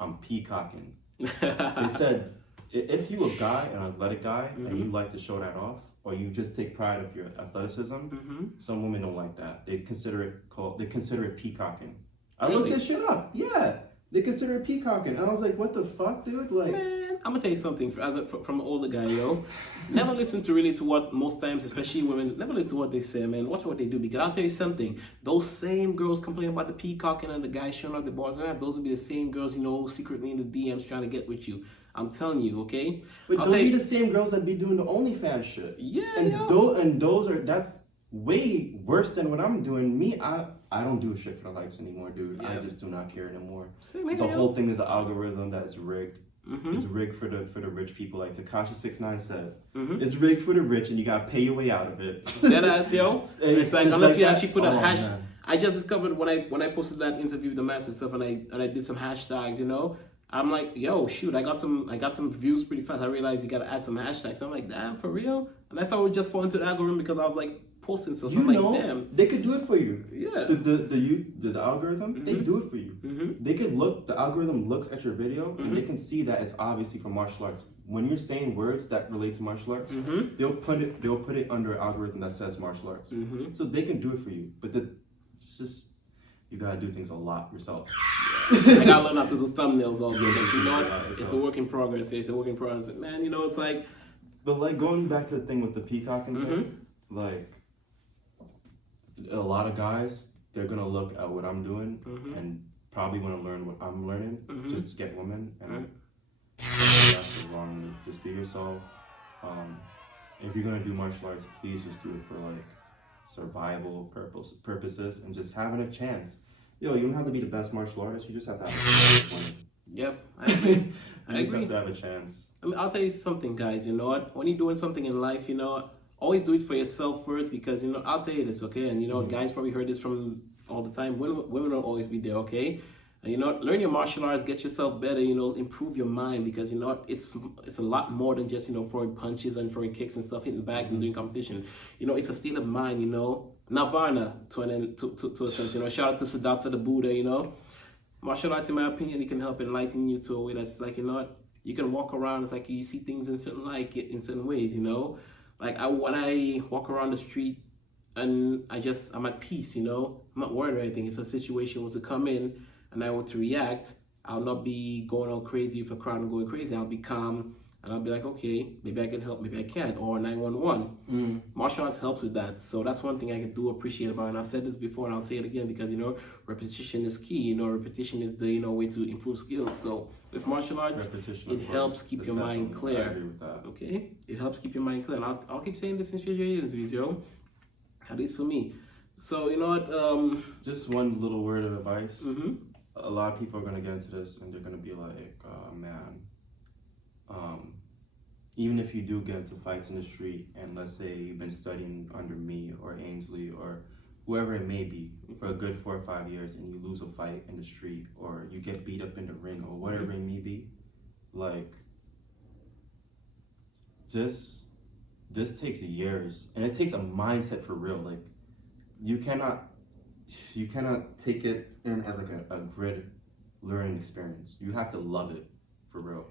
I'm peacocking. They said, if you a guy, an athletic guy, and you like to show that off, or you just take pride of your athleticism, some women don't like that. They consider it peacocking. I looked this shit up. Yeah, they consider it peacocking, and I was like, what the fuck, dude? Like, man, I'm gonna tell you something. From an older guy, yo, never listen to what most times, especially women, never listen to what they say, man. Watch what they do, because I'll tell you something. Those same girls complaining about the peacocking and the guys showing off the bars and that. Those will be the same girls, you know, secretly in the DMs trying to get with you. I'm telling you, okay. But those be the same girls that be doing the OnlyFans shit. Yeah, and that's way worse than what I'm doing. Me, I don't do shit for the likes anymore, dude. I just do not care anymore. The whole thing is the algorithm that's rigged. It's rigged for the rich people, like Tekashi 6ix9ine said. It's rigged for the rich, and you gotta pay your way out of it. That ass, yo. It's like unless like you actually put a hash. Man. I just discovered when I posted that interview with the master stuff, and I did some hashtags, you know. I'm like, yo, shoot, I got some views pretty fast. I realized you gotta add some hashtags. So I'm like, damn, for real? And I thought it would just fall into the algorithm because I was like posting stuff. So I'm like, damn. They could do it for you. Yeah. The algorithm, they do it for you. They could the algorithm looks at your video and they can see that it's obviously from martial arts. When you're saying words that relate to martial arts, they'll put it under an algorithm that says martial arts. So they can do it for you. But it's just you gotta do things a lot yourself. I gotta learn how to do thumbnails also. You know, it's a work in progress. It's a work in progress. Man, you know, it's like. But like going back to the thing with the peacocking thing, like a lot of guys, they're gonna look at what I'm doing and probably want to learn what I'm learning just to get women. And that's the wrong move. Just be yourself. If you're gonna do martial arts, please just do it for like survival purposes and just having a chance. Yo, you don't have to be the best martial artist. You just have to have a chance. Yep, I agree. I agree. Have to have a chance. I mean, I'll tell you something, guys. You know what? When you're doing something in life, you know, always do it for yourself first, because you know. I'll tell you this, okay? And you know, guys probably heard this from all the time. Women will always be there, okay? And you know, learn your martial arts, get yourself better. You know, improve your mind, because you know it's a lot more than just, you know, throwing punches and throwing kicks and stuff, hitting bags and doing competition. You know, it's a state of mind. You know, nirvana to a sense. You know, shout out to Siddhartha the Buddha. You know, martial arts, in my opinion, it can help enlighten you to a way that's like, you know what, you can walk around. It's like you see things in certain ways. You know, like when I walk around the street and I'm at peace. You know, I'm not worried or anything. If a situation was to come in and I were to react, I'll not be going all crazy if a crowd is going crazy. I'll be calm. and I'll be like, okay, maybe I can help, maybe I can't, or 911. Martial arts helps with that. So that's one thing I do appreciate about it. And I've said this before and I'll say it again because, repetition is key. Repetition is the, way to improve skills. So with martial arts, it helps keep your mind clear. I agree with that. Okay? It helps keep your mind clear. And I'll keep saying this in future interviews, at least for me. So, just one little word of advice. A lot of people are going to get into this and they're going to be like, man, even if you do get into fights in the street and let's say you've been studying under me or Ainsley or whoever it may be for a good 4 or 5 years and you lose a fight in the street or you get beat up in the ring or whatever it may be, like this takes years and it takes a mindset for real. Like you cannot take it in as like a grid learning experience. You have to love it for real.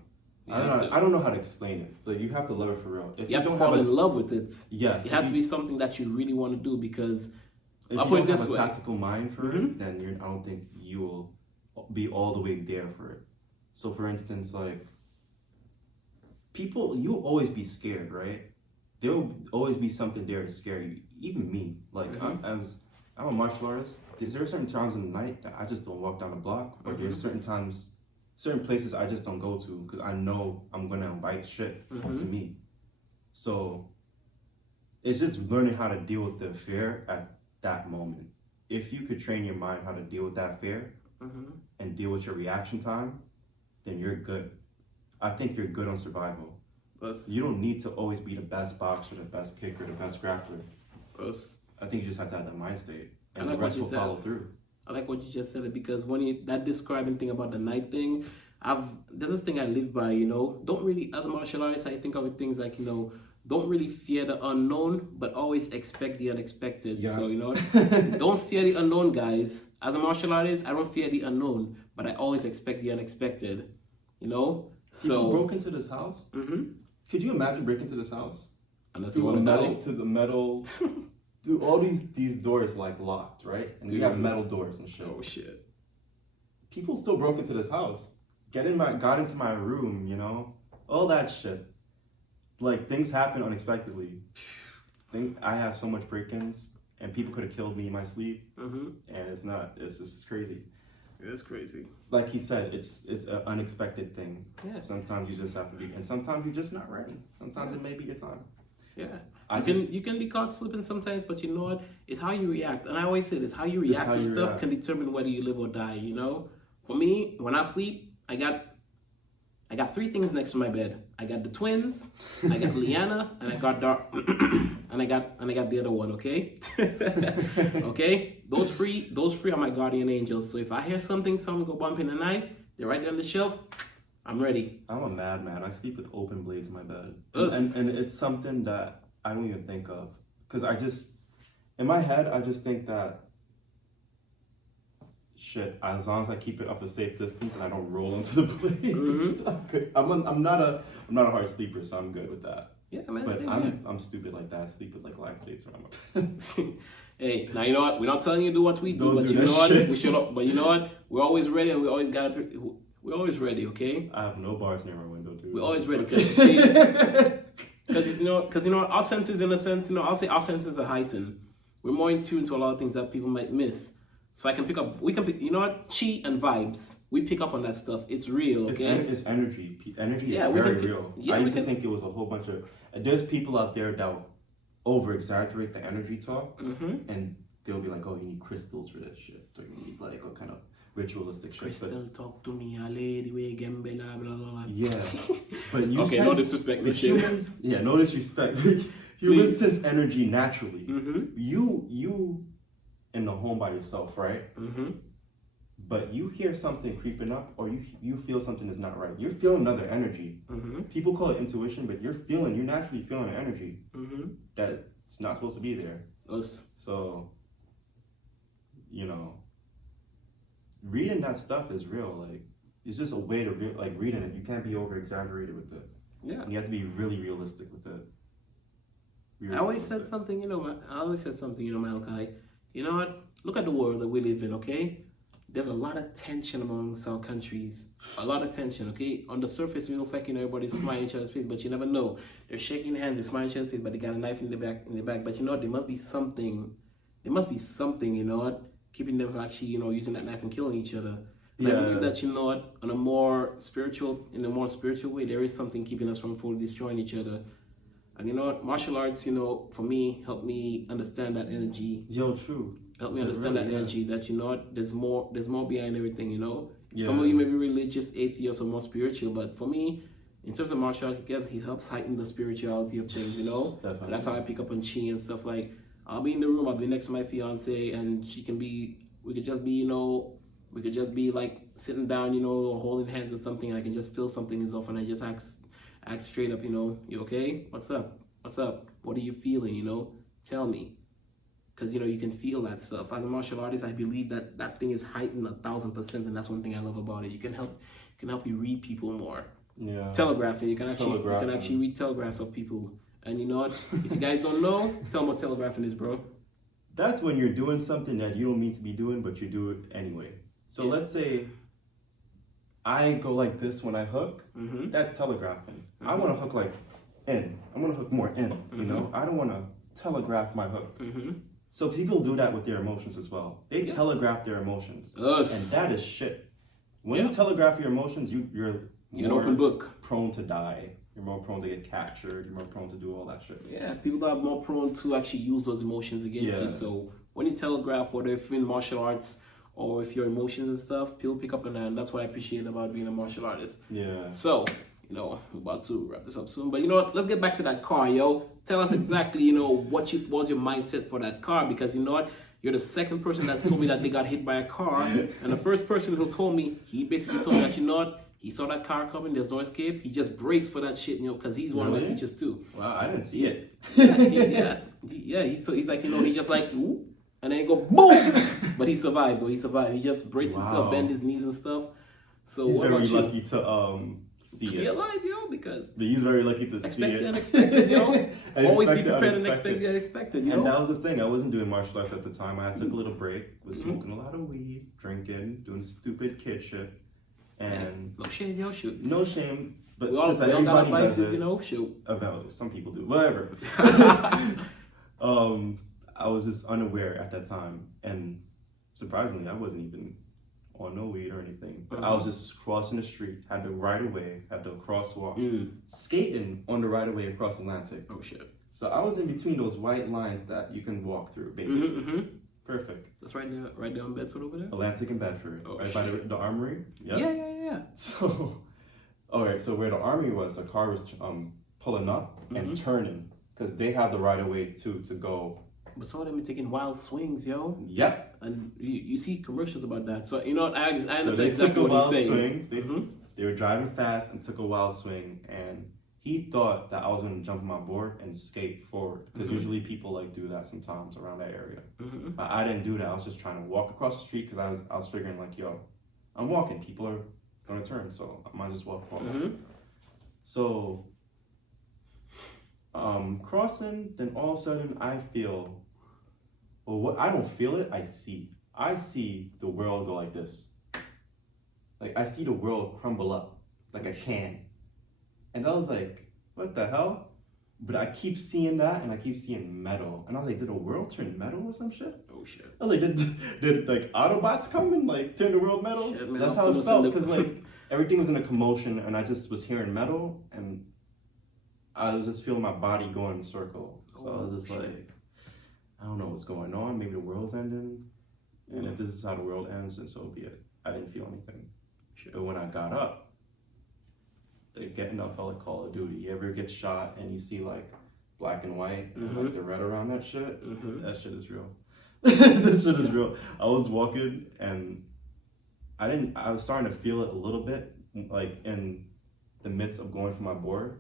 I don't know how to explain it. Like you have to love it for real. If you have to fall in love with it. Yes. It has to be something that you really want to do because if I'll you put don't it this have a way. tactical mind for it, then I don't think you will be all the way there for it. So for instance, like people, you'll always be scared, right? There will always be something there to scare you. Even me. Like I'm a martial artist. There are certain times in the night that I just don't walk down the block, or there's certain places I just don't go to because I know I'm gonna invite shit onto me. So it's just learning how to deal with the fear at that moment. If you could train your mind how to deal with that fear and deal with your reaction time, then you're good. I think you're good on survival. You don't need to always be the best boxer, the best kicker, the best grappler. I think you just have to have that mind state, and the rest will follow through. I like what you just said because when that describing thing about the night thing, there's this thing I live by. Don't really, as a martial artist, I think of it things like don't really fear the unknown, but always expect the unexpected. Yeah. So don't fear the unknown, guys. As a martial artist, I don't fear the unknown, but I always expect the unexpected. So you broke into this house. Could you imagine breaking into this house? Unless you want to die. To the metal. Dude, all these doors like locked, right? And you have metal doors and shit. Oh shit! People still broke into this house. Got into my room, all that shit. Like things happen unexpectedly. I have so much break-ins, and people could have killed me in my sleep. And it's not. It's just crazy. It's crazy. Like he said, it's an unexpected thing. Yeah. Sometimes you just have to be, and sometimes you're just not ready. Sometimes it may be your time. Yeah. You can be caught slipping sometimes, but you know what? It's how you react. And I always say this, how you react to stuff can determine whether you live or die, For me, when I sleep, I got 3 things next to my bed. I got the twins, I got Liana, and I got Dark and I got the other one, okay? Okay? Those three are my guardian angels. So if I hear something go bump in the night, they're right there on the shelf. I'm ready. I'm a madman. I sleep with open blades in my bed. And it's something that I don't even think of. Because in my head, I just think that, shit, as long as I keep it up a safe distance and I don't roll into the blade, I'm not a hard sleeper, so I'm good with that. Yeah, man. But I'm stupid like that. I sleep with like live blades around my bed. Hey, now you know what? We're not telling you to do what we do, but you know what? But you know what? We're always ready, and we're always ready, okay? I have no bars near my window, dude. We're always ready because our senses, in a sense, I'll say our senses are heightened. We're more in tune to a lot of things that people might miss. So we can pick, chi and vibes. We pick up on that stuff. It's real, okay? It's energy. Energy is very real. I used to think it was a whole bunch of. There's people out there that over exaggerate the energy talk, and they'll be like, "Oh, you need crystals for this shit, or you need like what kind of ritualistic shit." Crystal talk to me, a lady way again, blah blah blah. Yeah, but you okay, no disrespect, humans. Yeah, no disrespect. Humans sense energy naturally. You in the home by yourself, right? But you hear something creeping up, or you feel something is not right. You're feeling another energy. People call it intuition, but you're naturally feeling an energy that it's not supposed to be there. So, reading that stuff is real. Like, it's just a way to reading it. You can't be over exaggerated with it. Yeah, you have to be really realistic with it. I always said something, Malachi. You know what? Look at the world that we live in, okay? there's a lot of tension amongst our countries. A lot of tension, okay? On the surface, it looks like, you know, everybody's smiling each other's face, but you never know. They're shaking hands, they're smiling each other's face, but they got a knife in the back. But you know what? There must be something, you know what, keeping them from actually, you know, using that knife and killing each other. And I believe that, you know what, in a more spiritual way, there is something keeping us from fully destroying each other. And you know what, martial arts, you know, for me, helped me understand that energy. Yo, true. Help me understand that energy, that, you know what, there's more behind everything, you know. Yeah. Some of you may be religious, atheists, or more spiritual, but for me, in terms of martial arts, he helps heighten the spirituality of things, you know. Definitely. And that's how I pick up on chi and stuff. Like, I'll be in the room, I'll be next to my fiance, and we could just be like sitting down, you know, or holding hands or something, and I can just feel something is off, and I just ask straight up, you know, you okay? What's up? What are you feeling, you know? Tell me. Because, you know, you can feel that stuff. As a martial artist, I believe that thing is heightened 1,000%, and that's one thing I love about it. You can help you read people more. Yeah. Telegraphing, you can actually read telegraphs of people. And you know what? If you guys don't know, tell them what telegraphing is, bro. That's when you're doing something that you don't mean to be doing, but you do it anyway. So let's say I go like this when I hook. Mm-hmm. That's telegraphing. Mm-hmm. I want to hook like in. I want to hook more in. You know, I don't want to telegraph my hook. Mm-hmm. So people do that with their emotions as well. They telegraph their emotions, and that is shit. When you telegraph your emotions, you're an open book. Prone to die. You're more prone to get captured. You're more prone to do all that shit. Yeah, people are more prone to actually use those emotions against you. So when you telegraph, whether if in martial arts or if your emotions and stuff, people pick up on that. And that's what I appreciate about being a martial artist. Yeah. So, you know, we're about to wrap this up soon. But you know what? Let's get back to that car, yo. Tell us exactly, you know, what was your mindset for that car, because you know what? You're the second person that told me that they got hit by a car. And the first person who told me, he basically told me that, you know what? He saw that car coming, there's no escape. He just braced for that shit, you know, because he's one of my teachers too. Wow, I didn't see it. He's like, you know, he just like, ooh, and then he go boom. But he survived, though. He survived. Braced himself, bent his knees and stuff. So he's what very about you? lucky to see to it. be alive, yo, because but he's very lucky to see expect it. the unexpected, yo. Always be prepared and unexpected. expect the unexpected, yo. And that was the thing. I wasn't doing martial arts at the time. I took a little break. Was smoking a lot of weed, drinking, doing stupid kid shit. And no shame, yo, shoot. No shame. But we all got our vices, you know, shoot. Some people do. Whatever. I was just unaware at that time. And surprisingly, I wasn't even on no weed or anything. But I was just crossing the street, had the right of way, had the crosswalk, skating on the right of way across Atlantic. Oh shit. So I was in between those white lines that you can walk through, basically. Perfect. That's right there on Bedford over there? Atlantic and Bedford. Oh, right by the armory. Yep. Yeah. So, alright, so where the armory was, a car was pulling up and turning, because they have the right of way to go. But some of them are taking wild swings, yo. Yep. And you see commercials about that. So, you know what, I understand so exactly what he's saying. They were driving fast and took a wild swing, and he thought that I was going to jump on my board and skate forward, because usually people like do that sometimes around that area. But I didn't do that. I was just trying to walk across the street, because I was figuring like, yo, I'm walking. People are going to turn, so I might just walk forward. So crossing, then all of a sudden I feel, well, what I don't feel it, I see the world go like this. Like I see the world crumble up like a can. And I was like, what the hell? But I keep seeing that, and I keep seeing metal. And I was like, did the world turn metal or some shit? Oh shit. I was like, did like Autobots come and like turn the world metal? Shit, man, that's how it felt, because like everything was in a commotion, and I just was hearing metal, and I was just feeling my body going in a circle. So I was just like, I don't know what's going on. Maybe the world's ending. And if this is how the world ends, then so be it. I didn't feel anything. But when I got up, getting up felt like Call of Duty. You ever get shot and you see like black and white and like the red around that shit? That shit is real. That shit is real. I was walking and I was starting to feel it a little bit, like in the midst of going for my board.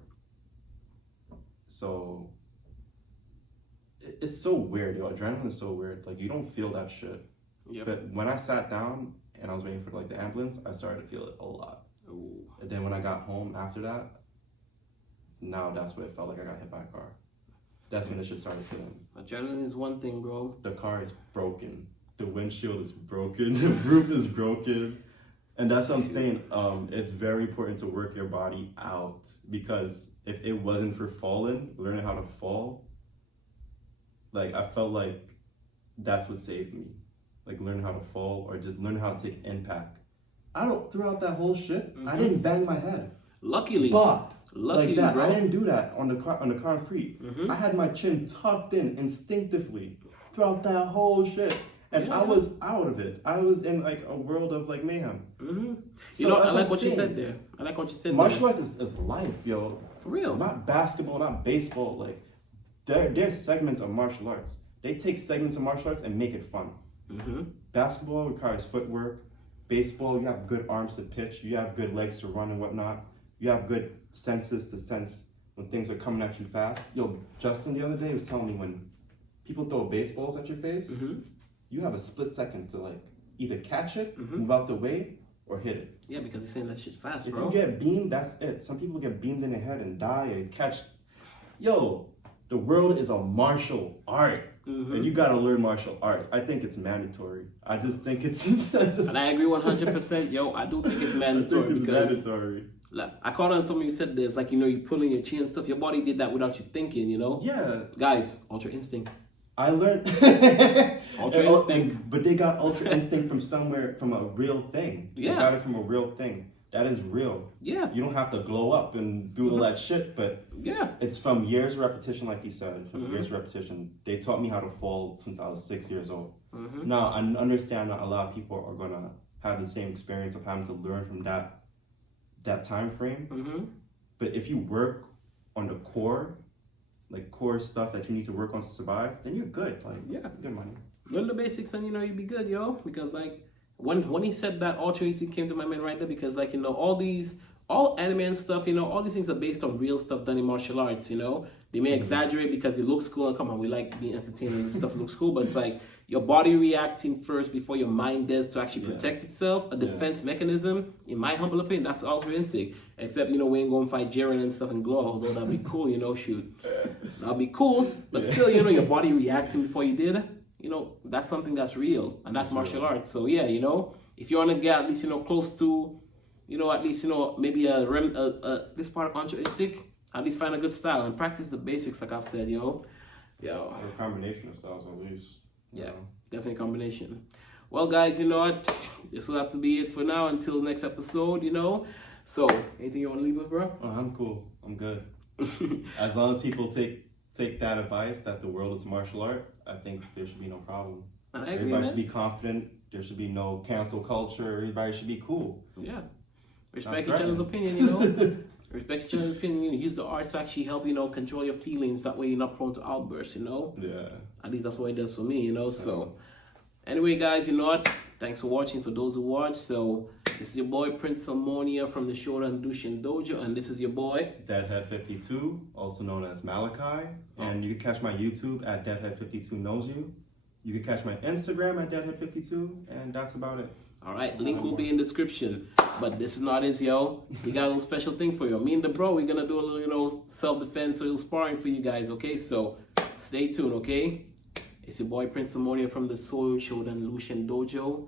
So it's so weird, yo. Adrenaline is so weird. Like you don't feel that shit. Yep. But when I sat down and I was waiting for like the ambulance, I started to feel it a lot. Ooh. And then when I got home after that, now that's what it felt like. I got hit by a car. That's when it should start sitting. Adrenaline is one thing, bro. The car is broken. the windshield is broken, the roof is broken. And that's what I'm saying. It's very important to work your body out, because if it wasn't for learning how to fall, like I felt like that's what saved me. Like learning how to fall or just learning how to take impact. Throughout that whole shit, I didn't bang my head. Luckily. Like that. Bro. I didn't do that on the concrete. I had my chin tucked in instinctively throughout that whole shit. And I was out of it. I was in like a world of like mayhem. So I like what you said there. I like what you said. Martial arts is life, yo. For real. Not basketball, not baseball. Like there's segments of martial arts. They take segments of martial arts and make it fun. Basketball requires footwork. Baseball, you have good arms to pitch. You have good legs to run and whatnot. You have good senses to sense when things are coming at you fast. Yo, Justin the other day was telling me when people throw baseballs at your face, you have a split second to like either catch it, move out the way, or hit it. Yeah, because he's saying that shit's fast, if bro. If you get beamed, that's it. Some people get beamed in the head and die and catch. Yo, the world is a martial art. And you gotta learn martial arts. I think it's mandatory. I just think it's... And I agree 100%. Yo, I do think it's mandatory. I think it's because mandatory. Like, I caught on something you said this, like, you know, you pulling your chin and stuff. Your body did that without you thinking, you know? Yeah. Guys, ultra instinct. I learned... Ultra instinct. But they got ultra instinct from somewhere, from a real thing. Yeah. They got it from a real thing. That is real. Yeah. You don't have to glow up and do all that shit, but yeah, it's from years of repetition, like you said. From years of repetition. They taught me how to fall since I was 6 years old. Now, I understand that a lot of people are gonna have the same experience of having to learn from that time frame. But if you work on the core, like core stuff that you need to work on to survive, then you're good. Like, yeah, good money. Learn the basics and, you know, you be good, yo. Because, like, when he said that, ultra instinct came to my mind right there, because, like, you know, all anime and stuff, you know, all these things are based on real stuff done in martial arts, you know. They may exaggerate because it looks cool, and come on, we like being entertained and stuff looks cool, but it's like your body reacting first before your mind does to actually protect itself, a defense mechanism. In my humble opinion, that's ultra instinct. Except, you know, we ain't gonna fight Jiren and stuff and glow, although that'd be cool, you know, shoot. That'd be cool, but still, you know, your body reacting before you did, you know, that's something that's real, and that's martial arts. So yeah, you know, if you want to get at least, you know, close to, you know, at least, you know, maybe this part of ultra instinct, at least find a good style and practice the basics, like I've said, yo. Or a combination of styles at least. Yeah, definitely a combination. Well, guys, you know what? This will have to be it for now until next episode, you know. So, anything you want to leave with, bro? Oh, I'm cool. I'm good. As long as people take that advice that the world is martial art, I think there should be no problem. I agree, Everybody should be confident. There should be no cancel culture. Everybody should be cool. Yeah. Respect each other's opinion, you know. Respect each other's opinion. You know, use the arts to actually help, you know, control your feelings. That way you're not prone to outbursts, you know. Yeah. At least that's what it does for me, you know. So, anyway, guys, you know what? Thanks for watching, for those who watch. So, this is your boy, Prince Salmonia from the Shodan Dushin Dojo. And this is your boy, Deadhead52, also known as Malachi. And you can catch my YouTube at Deadhead52 Knows You. You can catch my Instagram at Deadhead52. And that's about it. All right, link will be in the description. But this is not it, yo. We got a little special thing for you. Me and the bro, we're gonna do a little, you know, self-defense or a little sparring for you guys, okay? So stay tuned, okay? It's your boy Prince Salmonia from the Soul Shodan Lucian Dojo.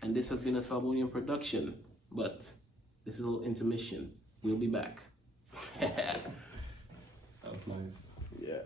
And this has been a Salmonian production. But this is a little intermission. We'll be back. That was nice. Yeah.